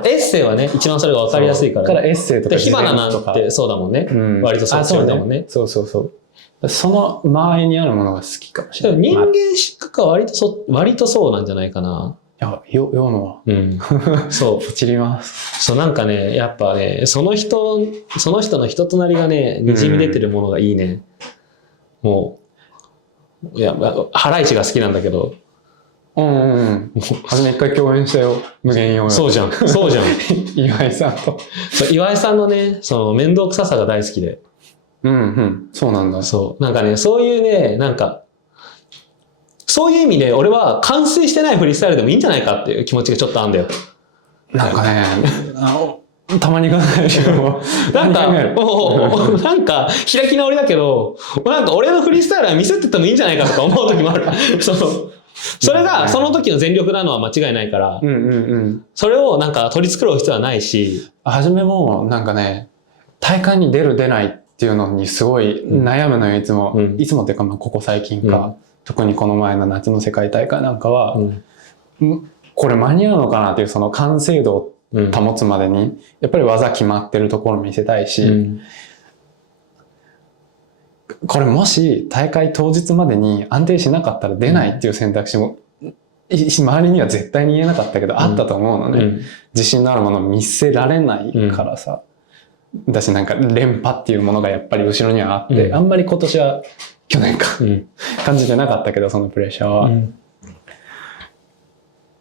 エッセイはね、一番それが分かりやすいから。からエッセイとか火花なんてそうだもんね。割とそうだもんね。そう。その周りにあるものが好きかもしれない。人間失格は割とそうなんじゃないかな。いや、読むわ。そう。ポチります。そう、なんかね、やっぱね、その人の人となりがね、にじみ出てるものがいいね。もう、いや、ハライチが好きなんだけど。はじめ一回共演したよ。無限用。そうじゃん。岩井さんと。岩井さんのね、面倒くささが大好きで。そうなんだ。そう。なんかね、そういうね、なんか、そういう意味で俺は完成してないフリースタイルでもいいんじゃないかっていう気持ちがちょっとあるんだよ。なんかね、たまに考えるよ。なんか開き直りだけど、なんか俺のフリースタイルはミスっててもいいんじゃないかとか思う時もある。それがその時の全力なのは間違いないから、それをなんか取り繕う必要はないし。はじめもなんかね、大会に出る出ないっていうのにすごい悩むのよ、いつも。いつもっていうか、ここ最近か。特にこの前の夏の世界大会なんかは、これ間に合うのかなっていうその完成度を保つまでに、やっぱり技決まってるところを見せたいし、これもし大会当日までに安定しなかったら出ないっていう選択肢も、周りには絶対に言えなかったけど、あったと思うのね。自信のあるものを見せられないからさ。だしなんか連覇っていうものがやっぱり後ろにはあって、あんまり今年は去年か、感じてなかったけど、そのプレッシャーは。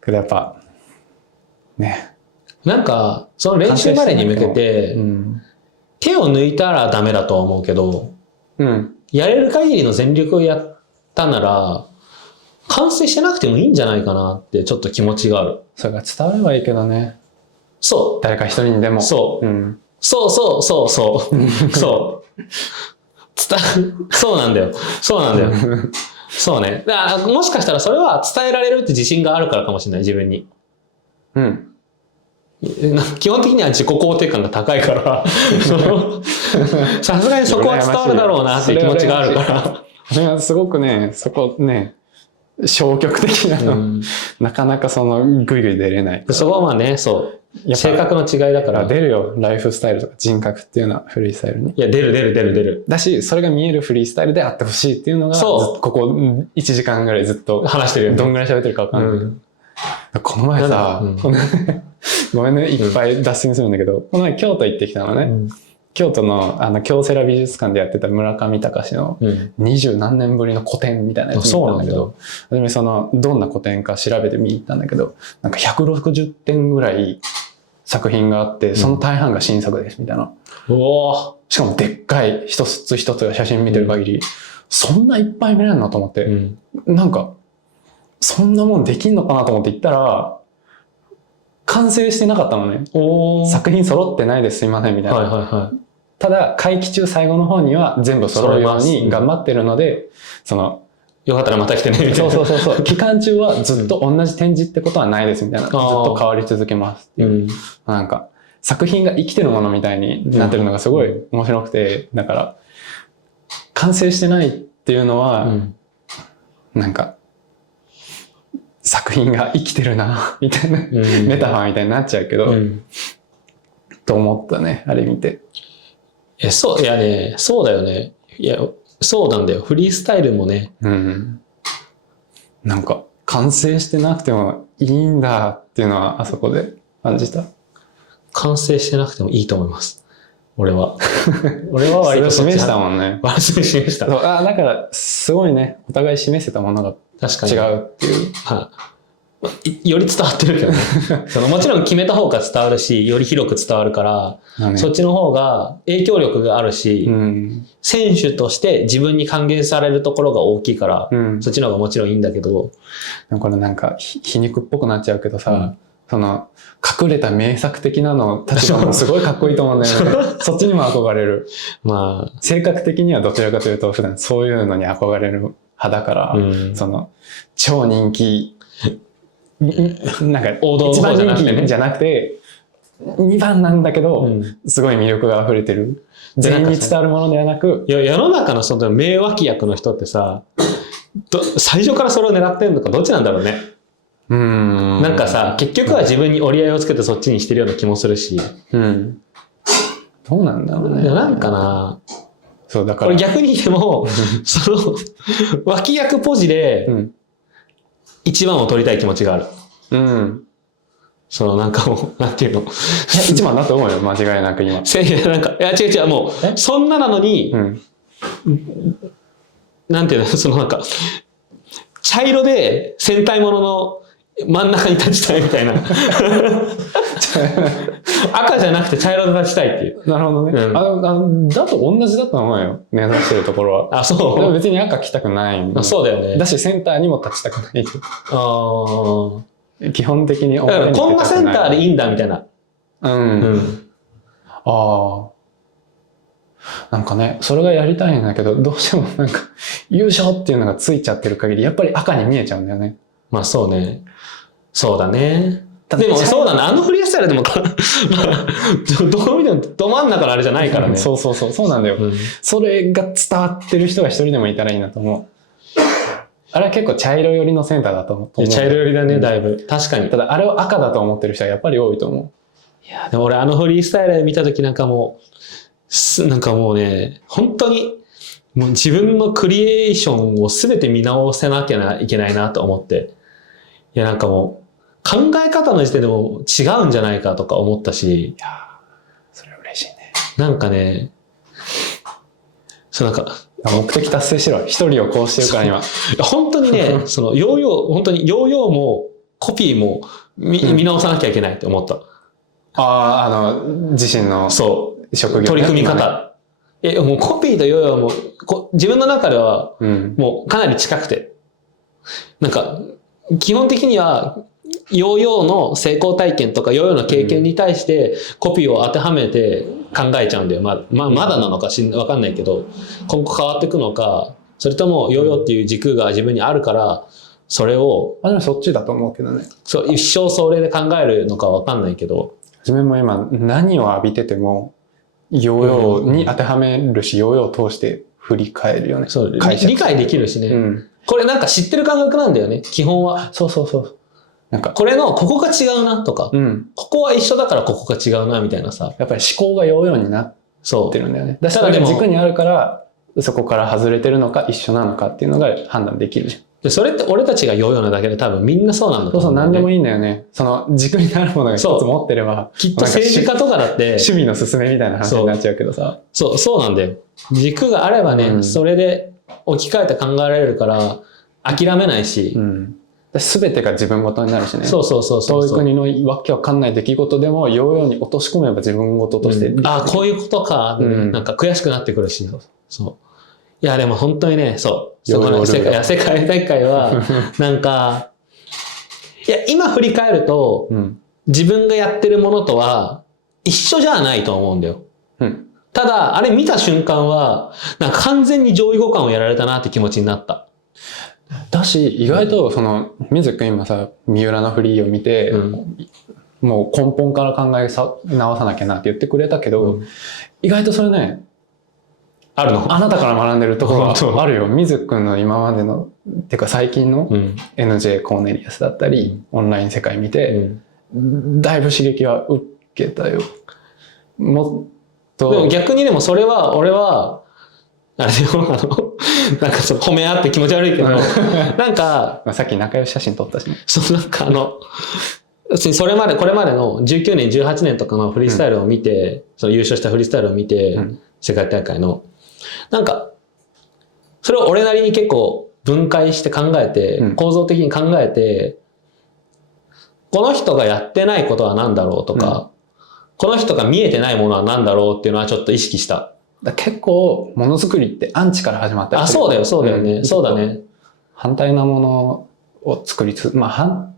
けどやっぱ、ね。なんか、その練習までに向けて、手を抜いたらダメだとは思うけど、やれる限りの全力をやったなら、完成してなくてもいいんじゃないかなってちょっと気持ちがある。それが伝わればいいけどね。そう。誰か一人にでも。そう。そうなんだよ。そうね。だからもしかしたらそれは伝えられるって自信があるからかもしれない、自分に。基本的には自己肯定感が高いからさすがにそこは伝わるだろうなっていう気持ちがあるからそれはすごくね、そこね、消極的なの、なかなかそのグイグイ出れない。そこはまあね、そう性格の違いだから。出るよ、ライフスタイルとか人格っていうのはフリースタイルに。いや、出るだし、それが見えるフリースタイルであってほしいっていうのが、ここ1時間ぐらいずっと話してるよね。どんぐらい喋ってるか分かんないけど、この前さ、ごめんね、いっぱい脱線するんだけど、この前京都行ってきたのね。京都の京セラ美術館でやってた村上隆の20何年ぶりの個展みたいなやつ見たんだけど、初めどんな個展か調べて見に行ったんだけど、なんか160点ぐらい作品があって、その大半が新作ですみたいな。しかもでっかい一つ一つが写真見てる限り、そんないっぱい見れるのと思って、なんかそんなもんできんのかなと思って行ったら、完成してなかったのね。作品揃ってないです、すいませんみたいな。ただ会期中最後の方には全部揃うように頑張ってるので、よかったらまた来てねみたいな。そう期間中はずっと同じ展示ってことはないですみたいな。ずっと変わり続けますっていう、なんか作品が生きてるものみたいになってるのがすごい面白くて、だから完成してないっていうのは、なんか作品が生きてるなみたいな、メタファーみたいになっちゃうけど、と思ったね、あれ見て。そうだよね。いや、そうなんだよ。フリースタイルもね。なんか完成してなくてもいいんだっていうのはあそこで感じた。完成してなくてもいいと思います。俺は割と示したもんね。示した。だからすごいね、お互い示せたものが違うっていう。より伝わってるけどねもちろん決めた方が伝わるし、より広く伝わるから、そっちの方が影響力があるし、選手として自分に還元されるところが大きいから、そっちの方がもちろんいいんだけど。これなんか皮肉っぽくなっちゃうけどさ、隠れた名作的なの立場もすごいかっこいいと思うんだよね。そっちにも憧れる。性格的にはどちらかというと普段そういうのに憧れる派だから、超人気なんか王道の方じゃなくてね、じゃなくて2番なんだけど、すごい魅力が溢れてる、全員に伝わるものではなく、世の中のその名脇役の人ってさ、最初からそれを狙ってるのかどっちなんだろうね。なんかさ、結局は自分に折り合いをつけてそっちにしてるような気もするし、どうなんだろうね。なんかな、そうだからこれ逆にでもその脇役ポジで一番を取りたい気持ちがある。なんかもうなんていうの、一番だと思うよ、間違いなく今。なんか違うもうそんななのに、なんていうの、なんか茶色で戦隊ものの真ん中に立ちたいみたいな赤じゃなくて茶色で立ちたいっていう。なるほどね。だと同じだと思うよ、目指してるところは。そう。でも別に赤着たくないんで。そうだよね。だしセンターにも立ちたくない。基本的に。だからこんなセンターでいいんだみたいな。なんかね、それがやりたいんだけど、どうしてもなんか優勝っていうのがついちゃってる限りやっぱり赤に見えちゃうんだよね。そうね。そうだね。でもそうだね、フリースタイルでもどう見てもど真ん中のあれじゃないからね。そうなんだよ、それが伝わってる人が一人でもいたらいいなと思う。あれは結構茶色寄りのセンターだと思う。茶色寄りだね、だいぶ。確かに。ただあれを赤だと思ってる人はやっぱり多いと思う。いや、でも俺フリースタイル見た時なんかもうね、本当にもう自分のクリエーションを全て見直せなきゃいけないなと思って。いや、なんかもう考え方の時点でも違うんじゃないかとか思ったし。いや、それは嬉しいね。なんかね、なんか目的達成しろ。一人をこうしてるから今。本当にね、本当にヨーヨーもコピーも見直さなきゃいけないって思った。自身の職業、取り組み方。もうコピーとヨーヨーも自分の中ではもうかなり近くて、なんか基本的にはヨーヨーの成功体験とかヨーヨーの経験に対してコピーを当てはめて考えちゃうんだよ。まだなのかわかんないけど、今後変わっていくのか、それともヨーヨーっていう軸が自分にあるからそれをでもそっちだと思うけどね。一生それで考えるのかわかんないけど、自分も今何を浴びてても、ヨーヨーに当てはめるし、ヨーヨーを通して振り返るよね。そう、理解できるしね、これなんか知ってる感覚なんだよね、基本は。そうそうそう。なんかこれのここが違うなとか、ここは一緒だからここが違うなみたいなさ。やっぱり思考がヨーヨーになってるんだよね。だからでも軸にあるから、そこから外れてるのか一緒なのかっていうのが判断できるじゃん。でそれって俺たちがヨーヨーなだけで多分みんなそうなんだと思う、ね。そうそう、何でもいいんだよね。その軸になるものが一つ持ってれば。きっと政治家とかだって。趣味の勧めみたいな話になっちゃうけどさ。そうなんだよ。軸があればね、それで置き換えて考えられるから諦めないし。全てが自分ごとになるしね。そう。遠い国のわけわかんない出来事でもヨーヨーに落とし込めば自分ごととして。こういうことか、なんか悔しくなってくるし。そう。いや、でも本当にね、世界大会は、なんか、いや、今振り返ると、自分がやってるものとは一緒じゃないと思うんだよ。ただ、あれ見た瞬間は、なんか完全に上位互換をやられたなって気持ちになった。だし、意外と、水くん今さ、三浦のフリーを見て、もう根本から考え直さなきゃなって言ってくれたけど、意外とそれね、あなたから学んでるところはあるよ。水くんの今までの、てか最近の NJ コーネリアスだったり、オンライン世界見て、だいぶ刺激は受けたよ。もっと。でも逆にでもそれは、俺は、あれでもなんか褒め合って気持ち悪いけど、なんか、さっき仲良し写真撮ったしね。なんかこれまでの19年、18年とかのフリースタイルを見て、優勝したフリースタイルを見て、世界大会の、なんか、それを俺なりに結構分解して考えて、構造的に考えて、この人がやってないことは何だろうとか、この人が見えてないものは何だろうっていうのはちょっと意識した。結構、ものづくりってアンチから始まったりする。そうだよね。そうだね。反対なものを作りつつ、反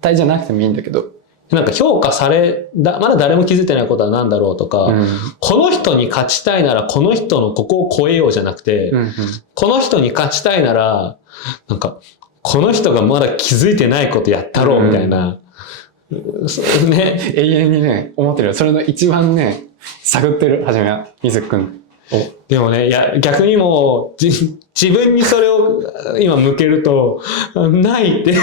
対じゃなくてもいいんだけど、なんか評価され、まだ誰も気づいてないことは何だろうとか、この人に勝ちたいならこの人のここを超えようじゃなくて、この人に勝ちたいなら、なんか、この人がまだ気づいてないことやったろうみたいな、ね、永遠にね、思ってるよ。それの一番ね、探ってる、はじめは、水くん。でもね、いや、逆にもう、自分にそれを今向けると、ないって。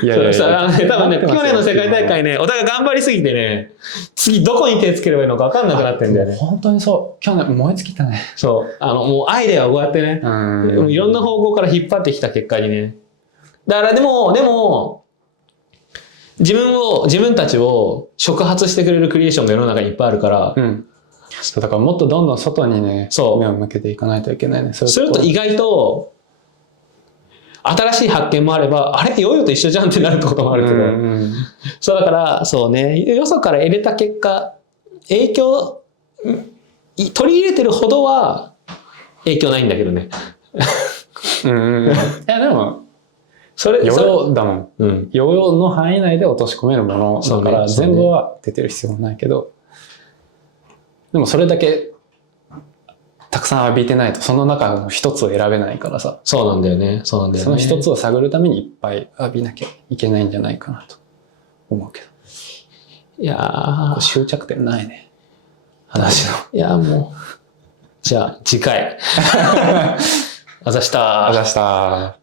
多分ね、去年の世界大会ね、お互い頑張りすぎてね、次どこに手つければいいのか分かんなくなってんだよね。本当にそう。去年燃え尽きたね。そう。もうアイデアはこうやってね、いろんな方向から引っ張ってきた結果にね。だからでも、自分たちを触発してくれるクリエーションが世の中にいっぱいあるから、だからもっとどんどん外にね、目を向けていかないといけないね。すると意外と、新しい発見もあれば、あれヨーヨーと一緒じゃんってなることもあるけど。そうだから、そうね、よそから得れた結果、影響、取り入れてるほどは影響ないんだけどね。いやでも、ヨーヨーだもん。ヨーヨーの範囲内で落とし込めるものだから、全部は出てる必要もないけど、でもそれだけたくさん浴びてないとその中の一つを選べないからさ。そうなんだよね。その一つを探るためにいっぱい浴びなきゃいけないんじゃないかなと思うけど。いやー。終着点ないね。話の。いやもう。じゃあ次回。あざした。あざした。